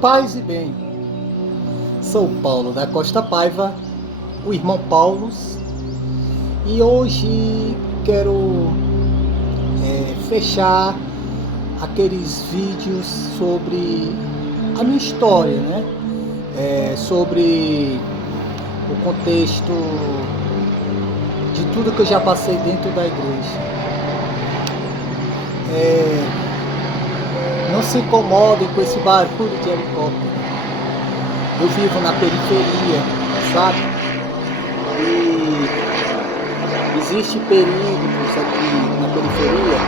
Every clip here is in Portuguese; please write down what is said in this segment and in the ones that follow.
Paz e bem. Sou Paulo da Costa Paiva, o irmão Paulos, e hoje quero fechar aqueles vídeos sobre a minha história, né? Sobre o contexto de tudo que eu já passei dentro da igreja. Não se incomodem com esse barulho de helicóptero. Eu vivo na periferia, sabe? E existe perigos aqui na periferia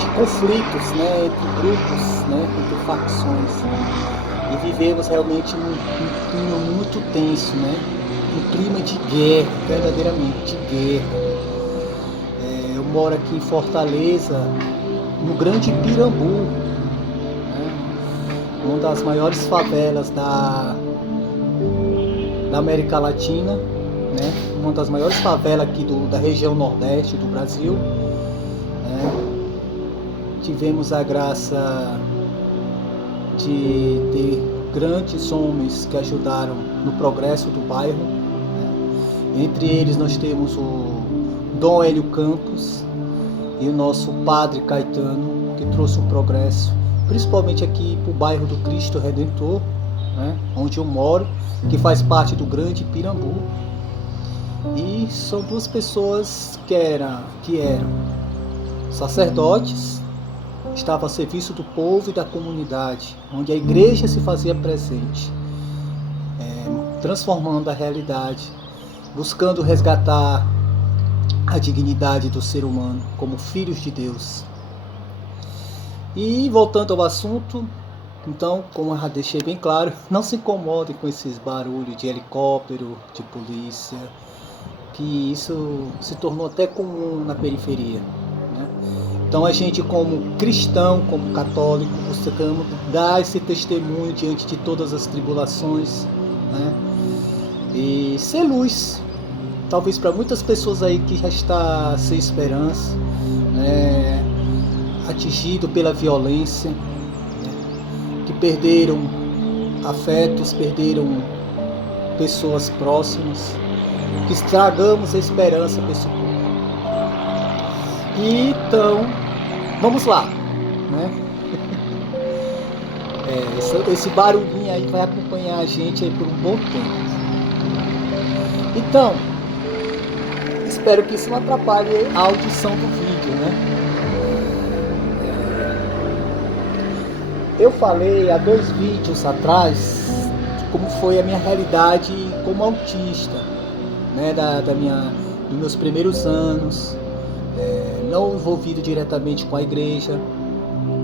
de conflitos, né, entre grupos, né, entre facções. E vivemos realmente num clima muito tenso, né? Um clima de guerra, verdadeiramente de guerra. Eu moro aqui em Fortaleza, no Grande Pirambu, uma das maiores favelas da América Latina, né? Uma das maiores favelas aqui da região nordeste do Brasil. Tivemos a graça de ter grandes homens que ajudaram no progresso do bairro. Entre eles nós temos o Dom Hélio Campos e o nosso Padre Caetano, que trouxe um progresso, principalmente aqui para o bairro do Cristo Redentor, né, onde eu moro, que faz parte do Grande Pirambu. E são duas pessoas que eram sacerdotes, estavam a serviço do povo e da comunidade, onde a igreja se fazia presente, transformando a realidade, buscando resgatar a dignidade do ser humano como filhos de Deus. E voltando ao assunto, então, como eu já deixei bem claro, não se incomodem com esses barulhos de helicóptero, de polícia, que isso se tornou até comum na periferia, né? Então a gente, como cristão, como católico, buscamos dar esse testemunho diante de todas as tribulações, né? E ser luz, talvez para muitas pessoas aí que já está sem esperança, né? Atingido pela violência, que perderam afetos, perderam pessoas próximas, que estragamos a esperança para esse povo. E então, vamos lá, né? Esse barulhinho aí vai acompanhar a gente aí por um bom tempo. Então, espero que isso não atrapalhe a audição do vídeo, né? Eu falei há 2 vídeos atrás de como foi a minha realidade como autista, né, dos meus primeiros anos, não envolvido diretamente com a igreja.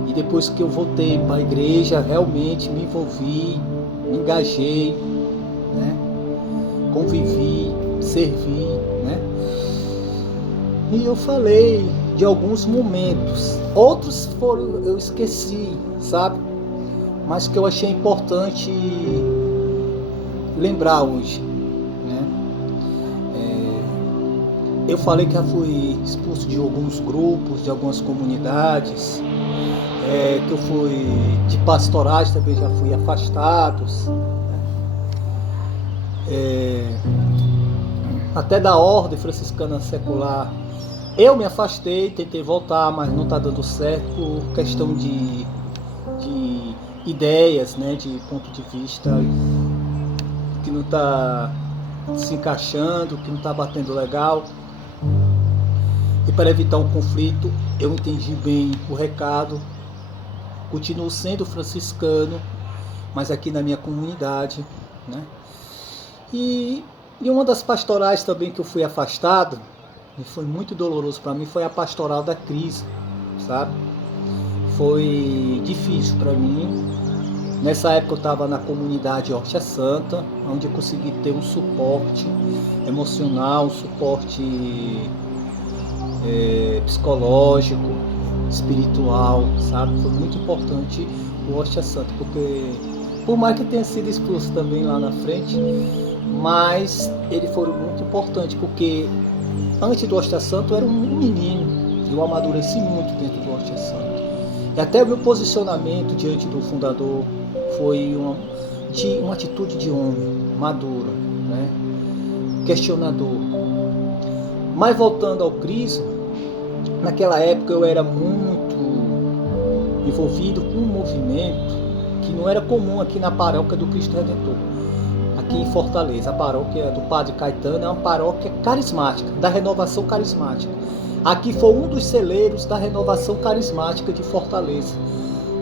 E depois que eu voltei para a igreja, realmente me envolvi, me engajei, né, convivi, servi, né? E eu falei de alguns momentos, outros eu esqueci, sabe? Mas que eu achei importante lembrar hoje, né? Eu falei que já fui expulso de alguns grupos, de algumas comunidades, que eu fui de pastorais também, já fui afastados, até da ordem franciscana secular. Eu me afastei, tentei voltar, mas não está dando certo por questão de ideias, né, de ponto de vista que não está se encaixando, que não está batendo legal. E para evitar um conflito, eu entendi bem o recado, continuo sendo franciscano, mas aqui na minha comunidade, né? E uma das pastorais também que eu fui afastado, e foi muito doloroso para mim, foi a pastoral da crise, sabe? Foi difícil para mim. Nessa época eu estava na comunidade Horta Santa, onde eu consegui ter um suporte emocional, um suporte psicológico, espiritual, sabe? Foi muito importante o Horta Santa, porque por mais que tenha sido expulso também lá na frente, mas ele foi muito importante, porque antes do Horta Santo eu era um menino, eu amadureci muito dentro do Horta Santo. E até o meu posicionamento diante do fundador foi uma atitude de homem, maduro, né? Questionador. Mas voltando ao Crisma, naquela época eu era muito envolvido com um movimento que não era comum aqui na paróquia do Cristo Redentor. Aqui em Fortaleza, a paróquia do Padre Caetano é uma paróquia carismática, da renovação carismática. Aqui foi um dos celeiros da renovação carismática de Fortaleza.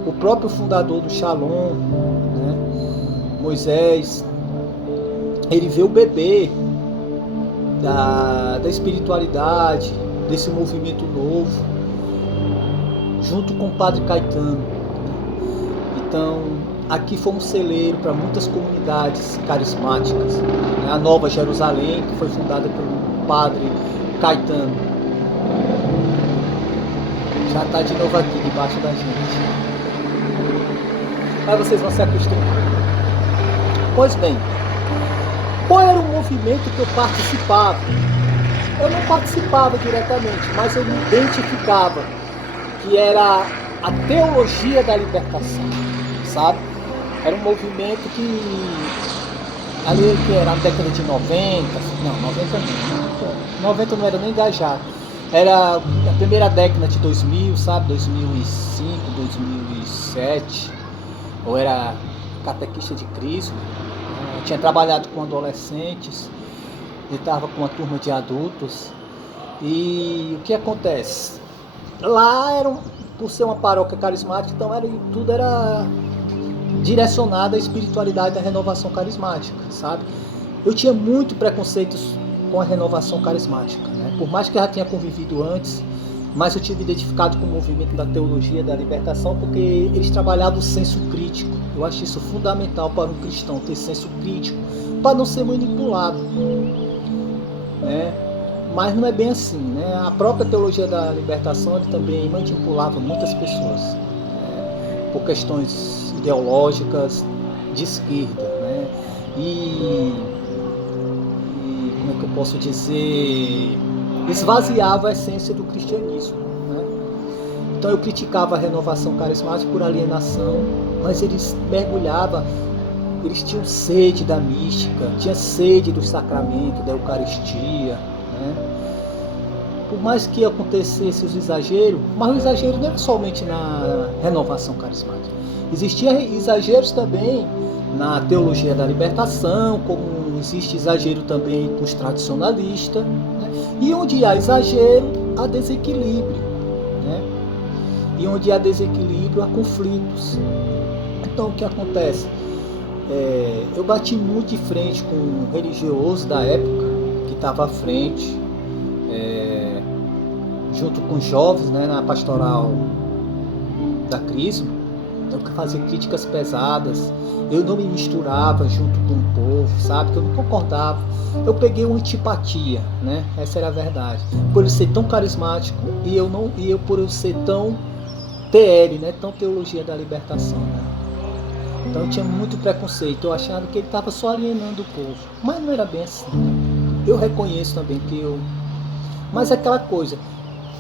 O próprio fundador do Shalom, né, Moisés, ele veio beber da espiritualidade, desse movimento novo, junto com o Padre Caetano. Então, aqui foi um celeiro para muitas comunidades carismáticas. A Nova Jerusalém, que foi fundada pelo Padre Caetano. Já está de novo aqui debaixo da gente. Mas vocês vão se acostumar. Pois bem, qual era o movimento que eu participava? Eu não participava diretamente, mas eu me identificava, que era a teologia da libertação, sabe? Era um movimento que ali que era na década de 90, não, 90 não, 90 não era nem engajado. Era a primeira década de 2000, sabe? 2005, 2007. Eu era catequista de Cristo. Eu tinha trabalhado com adolescentes. Eu estava com uma turma de adultos. E o que acontece? Lá por ser uma paróquia carismática, então tudo era direcionado à espiritualidade da renovação carismática, sabe? Eu tinha muito preconceitos com a renovação carismática, né? Por mais que eu já tenha convivido antes, mas eu tive identificado com o movimento da teologia da libertação, porque eles trabalhavam o senso crítico. Eu acho isso fundamental para um cristão, ter senso crítico, para não ser manipulado, né? Mas não é bem assim, né? A própria teologia da libertação ele também manipulava muitas pessoas, né? Por questões ideológicas de esquerda, né? E como é que eu posso dizer, esvaziava a essência do cristianismo, né? Então eu criticava a renovação carismática por alienação, mas eles mergulhavam, eles tinham sede da mística, tinham sede do sacramento, da Eucaristia, né? Por mais que acontecesse os exageros, mas o exagero não era somente na renovação carismática. Existiam exageros também na teologia da libertação, como existe exagero também com os tradicionalistas, né? E onde há exagero, há desequilíbrio, né? E onde há desequilíbrio, há conflitos. Então o que acontece? Eu bati muito de frente com um religioso da época, que estava à frente, junto com os jovens, né, na pastoral da Crisma. Então eu fazia críticas pesadas, eu não me misturava junto com o povo, sabe, que eu não concordava. Eu peguei uma antipatia, né, essa era a verdade, por ele ser tão carismático e eu por eu ser tão TL, né, tão teologia da libertação, né? Então eu tinha muito preconceito, eu achava que ele estava só alienando o povo, mas não era bem assim, né? Eu reconheço também que mas é aquela coisa,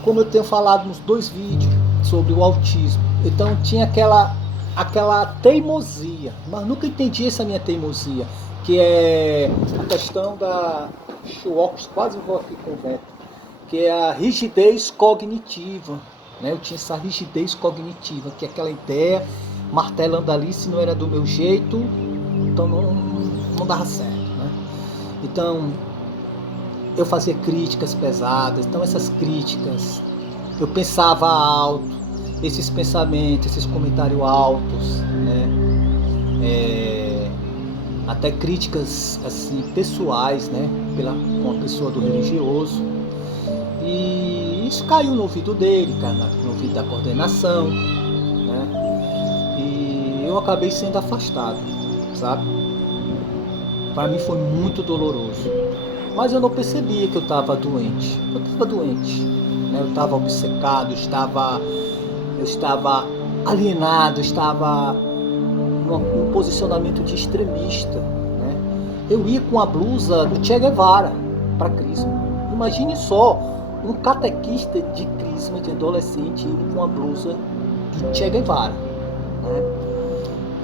como eu tenho falado nos 2 vídeos sobre o autismo, então tinha aquela teimosia, mas nunca entendi essa minha teimosia, que é a questão da Schwartz, quase vou aqui com o vento, que é a rigidez cognitiva, né? Eu tinha essa rigidez cognitiva, que é aquela ideia martelando ali, se não era do meu jeito, então não dava certo, né? Então eu fazia críticas pesadas, então essas críticas, eu pensava alto, esses pensamentos, esses comentários altos, né? Até críticas assim, pessoais, né? Com a pessoa do religioso, e isso caiu no ouvido dele, no ouvido da coordenação, né? E eu acabei sendo afastado, sabe? Para mim foi muito doloroso. Mas eu não percebia que eu estava doente. Eu estava doente, né? Eu estava obcecado, eu estava alienado, eu estava num posicionamento de extremista, né? Eu ia com a blusa do Che Guevara para Crisma. Imagine só, um catequista de Crisma, de adolescente, indo com a blusa do Che Guevara, né?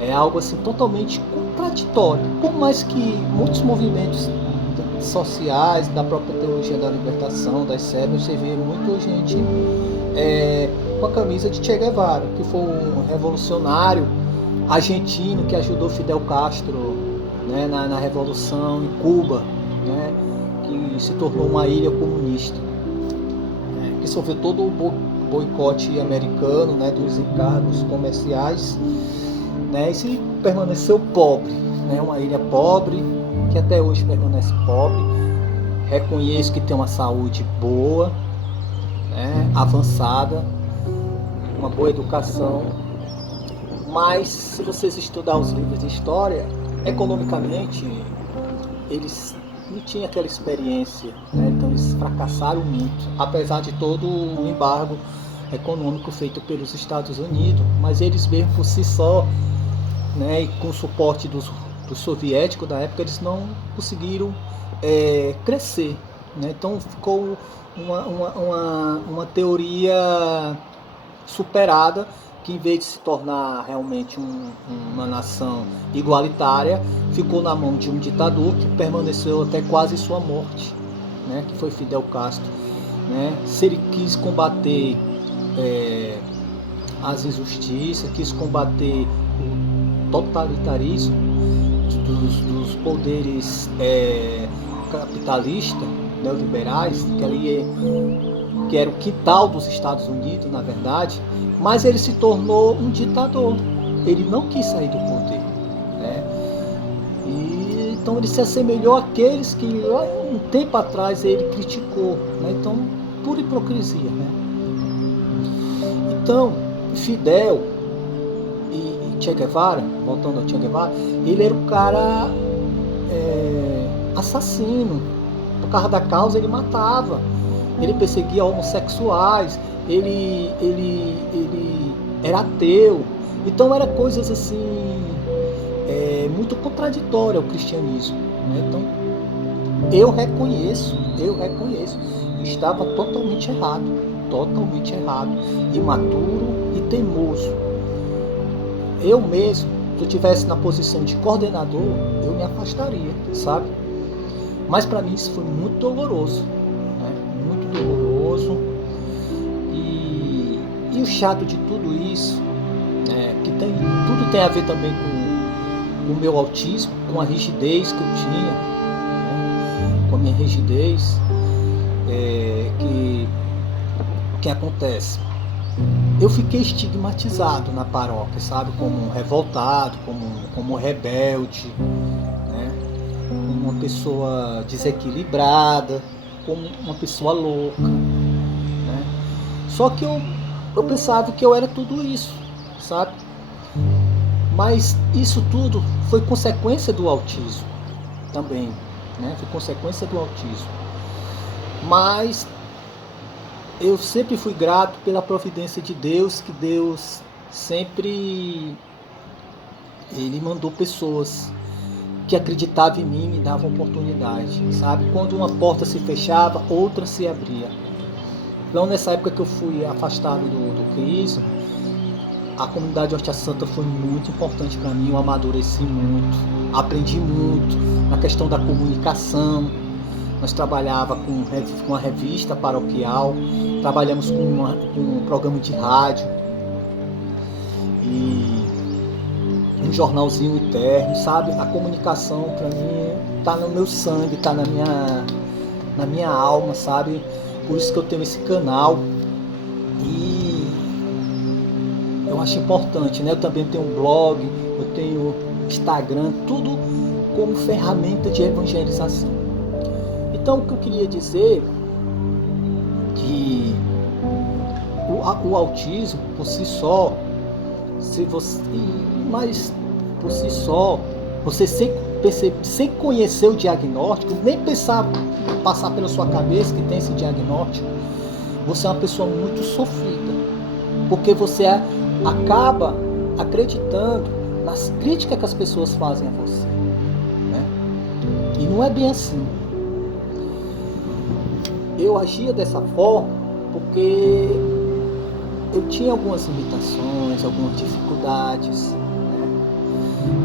É algo assim totalmente contraditório, por mais que muitos movimentos sociais, da própria teologia da libertação, das células, você vê muita gente com a camisa de Che Guevara, que foi um revolucionário argentino que ajudou Fidel Castro, né, na revolução em Cuba, né, que se tornou uma ilha comunista, né, que sofreu todo o boicote americano, né, dos encargos comerciais, né, e se permaneceu pobre, né, uma ilha pobre, que até hoje permanece pobre. Reconheço que tem uma saúde boa, né, avançada, uma boa educação, mas se vocês estudar os livros de história, economicamente eles não tinham aquela experiência, né, então eles fracassaram muito, apesar de todo o embargo econômico feito pelos Estados Unidos, mas eles mesmo por si só, né, e com o suporte dos soviéticos da época, eles não conseguiram crescer, né? Então ficou uma teoria superada, que em vez de se tornar realmente uma nação igualitária, ficou na mão de um ditador que permaneceu até quase sua morte, né? Que foi Fidel Castro, né? Se ele quis combater as injustiças, quis combater o totalitarismo dos poderes capitalistas, neoliberais, que era o quintal dos Estados Unidos, na verdade, mas ele se tornou um ditador. Ele não quis sair do poder, né? E então ele se assemelhou àqueles que lá um tempo atrás ele criticou, né? Então, pura hipocrisia, né? Então, Fidel e Che Guevara, voltando ao Che Guevara, ele era um cara assassino. Por causa da causa ele matava, ele perseguia homossexuais, ele era ateu. Então eram coisas assim muito contraditórias ao cristianismo, né? Então eu reconheço, estava totalmente errado, imaturo e teimoso. Eu mesmo, se eu estivesse na posição de coordenador, eu me afastaria, sabe? Mas para mim isso foi muito doloroso, né? Muito doloroso. E o chato de tudo isso, que tudo tem a ver também com o meu autismo, com a rigidez que eu tinha, né? Com a minha rigidez, que acontece? Eu fiquei estigmatizado na paróquia, sabe? Como revoltado, como rebelde, né? Como uma pessoa desequilibrada, como uma pessoa louca, né? Só que eu pensava que eu era tudo isso, sabe? Mas isso tudo foi consequência do autismo também, né? Foi consequência do autismo. Mas eu sempre fui grato pela providência de Deus, que Deus sempre ele mandou pessoas que acreditavam em mim, me davam oportunidade, sabe? Quando uma porta se fechava, outra se abria. Então, nessa época que eu fui afastado do crisma, a comunidade Hóstia Santa foi muito importante para mim. Eu amadureci muito, aprendi muito na questão da comunicação. Nós trabalhávamos com a revista paroquial, trabalhamos com um programa de rádio e um jornalzinho interno, sabe? A comunicação para mim está no meu sangue, está na minha alma, sabe? Por isso que eu tenho esse canal e eu acho importante, né? Eu também tenho um blog, eu tenho Instagram, tudo como ferramenta de evangelização. Então, o que eu queria dizer que o autismo por si só, você sem conhecer o diagnóstico, nem passar pela sua cabeça que tem esse diagnóstico, você é uma pessoa muito sofrida, porque você acaba acreditando nas críticas que as pessoas fazem a você, né? E não é bem assim. Eu agia dessa forma porque eu tinha algumas limitações, algumas dificuldades, né?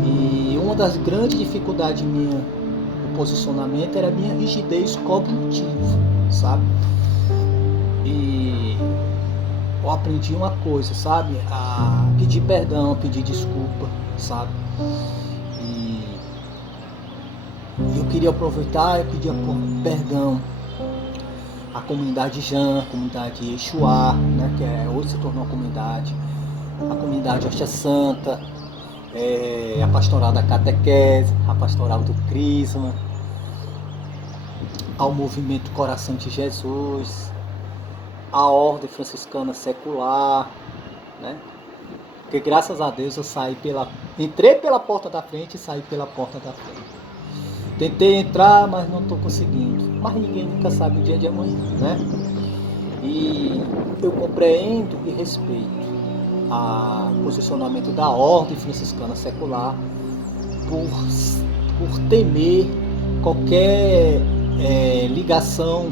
E uma das grandes dificuldades minha no posicionamento era a minha rigidez cognitiva, sabe? E eu aprendi uma coisa, sabe? A pedir perdão, a pedir desculpa, sabe? E eu queria aproveitar e pedir perdão à comunidade Jan, a comunidade Exuá, né? Que hoje se tornou uma comunidade, a comunidade Hostia Santa, a pastoral da catequese, a pastoral do Crisma, ao movimento Coração de Jesus, a ordem franciscana secular, né? Porque graças a Deus eu entrei pela porta da frente e saí pela porta da frente. Tentei entrar, mas não estou conseguindo. Mas ninguém nunca sabe o dia de amanhã, né? E eu compreendo e respeito o posicionamento da ordem franciscana secular por temer qualquer ligação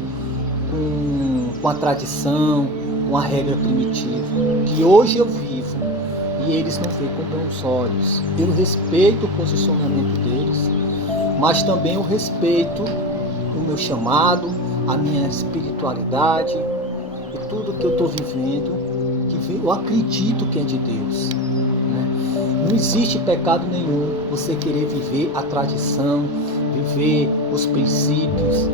com a tradição, com a regra primitiva, que hoje eu vivo e eles não veem com bons olhos. Eu respeito o posicionamento deles, mas também eu respeito o meu chamado, a minha espiritualidade e tudo que eu estou vivendo, que eu acredito que é de Deus, né? Não existe pecado nenhum você querer viver a tradição, viver os princípios,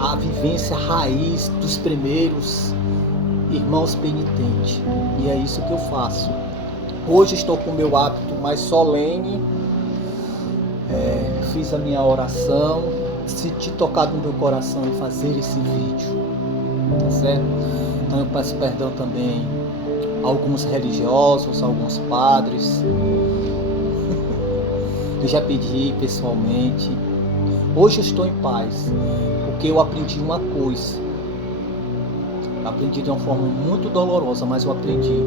a vivência raiz dos primeiros irmãos penitentes. E é isso que eu faço. Hoje estou com o meu hábito mais solene, fiz a minha oração, senti tocado no meu coração em fazer esse vídeo, tá certo? Então eu peço perdão também a alguns religiosos, a alguns padres. Eu já pedi pessoalmente. Hoje eu estou em paz, porque eu aprendi uma coisa. Eu aprendi de uma forma muito dolorosa, mas eu aprendi.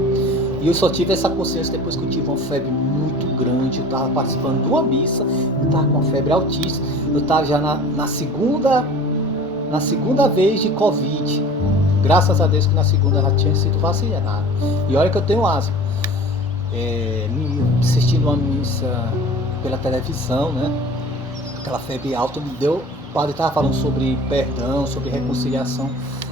E eu só tive essa consciência depois que eu tive uma febre muito grande. Eu estava participando de uma missa, eu estava com uma febre altíssima. Eu estava já na segunda vez de Covid. Graças a Deus que na segunda já tinha sido vacinado. E olha que eu tenho asma. Assistindo uma missa pela televisão, né? Aquela febre alta me deu. O padre estava falando sobre perdão, sobre reconciliação.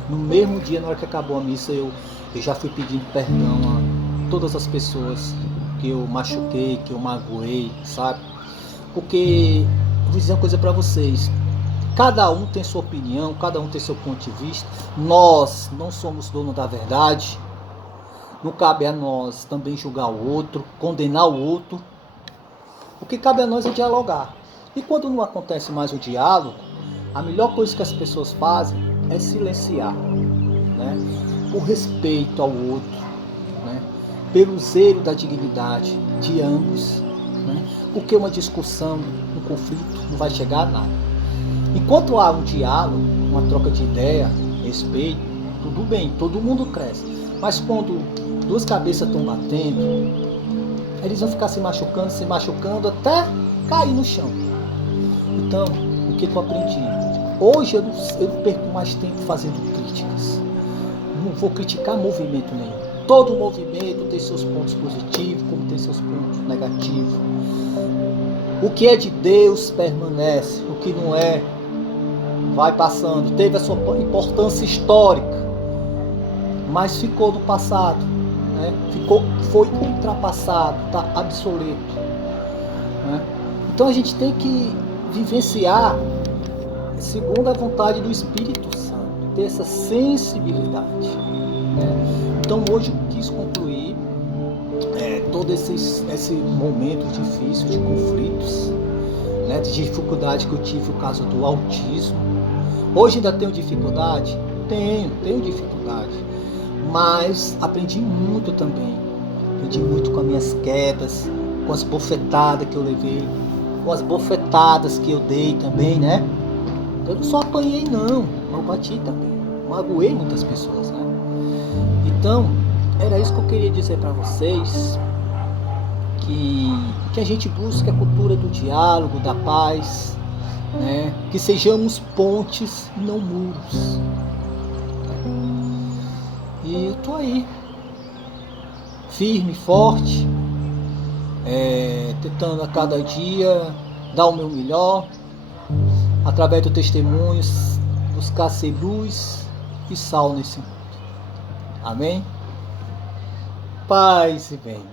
No mesmo dia, na hora que acabou a missa, eu já fui pedindo perdão a todas as pessoas que eu machuquei, que eu magoei, sabe? Porque eu vou dizer uma coisa para vocês. Cada um tem sua opinião, cada um tem seu ponto de vista. Nós não somos dono da verdade. Não cabe a nós também julgar o outro, condenar o outro. O que cabe a nós é dialogar. E quando não acontece mais o diálogo, a melhor coisa que as pessoas fazem é silenciar, né? Por respeito ao outro, né? Pelo zelo da dignidade de ambos, né? Porque uma discussão, um conflito não vai chegar a nada. Enquanto há um diálogo, uma troca de ideia, respeito, tudo bem, todo mundo cresce. Mas quando duas cabeças estão batendo, eles vão ficar se machucando até cair no chão. Então, o que eu aprendi? Hoje eu não perco mais tempo fazendo críticas. Não vou criticar movimento nenhum. Todo movimento tem seus pontos positivos, como tem seus pontos negativos. O que é de Deus permanece, o que não é, vai passando. Teve a sua importância histórica, mas ficou no passado, né? Foi ultrapassado, está obsoleto, né? Então a gente tem que vivenciar segundo a vontade do Espírito Santo, ter essa sensibilidade, né? Então hoje eu quis concluir todo esse momento difícil de conflitos, né, de dificuldade que eu tive no caso do autismo. Hoje ainda tenho dificuldade? Tenho dificuldade, mas aprendi muito também. Aprendi muito com as minhas quedas, com as bofetadas que eu levei, com as bofetadas que eu dei também, né? Eu não só apanhei não, eu bati também, magoei muitas pessoas, né? Então, era isso que eu queria dizer para vocês, que a gente busque a cultura do diálogo, da paz, né? Que sejamos pontes e não muros. E eu tô aí, firme, forte, tentando a cada dia dar o meu melhor, através dos testemunhos, buscar ser luz e sal nesse mundo. Amém? Paz e bem.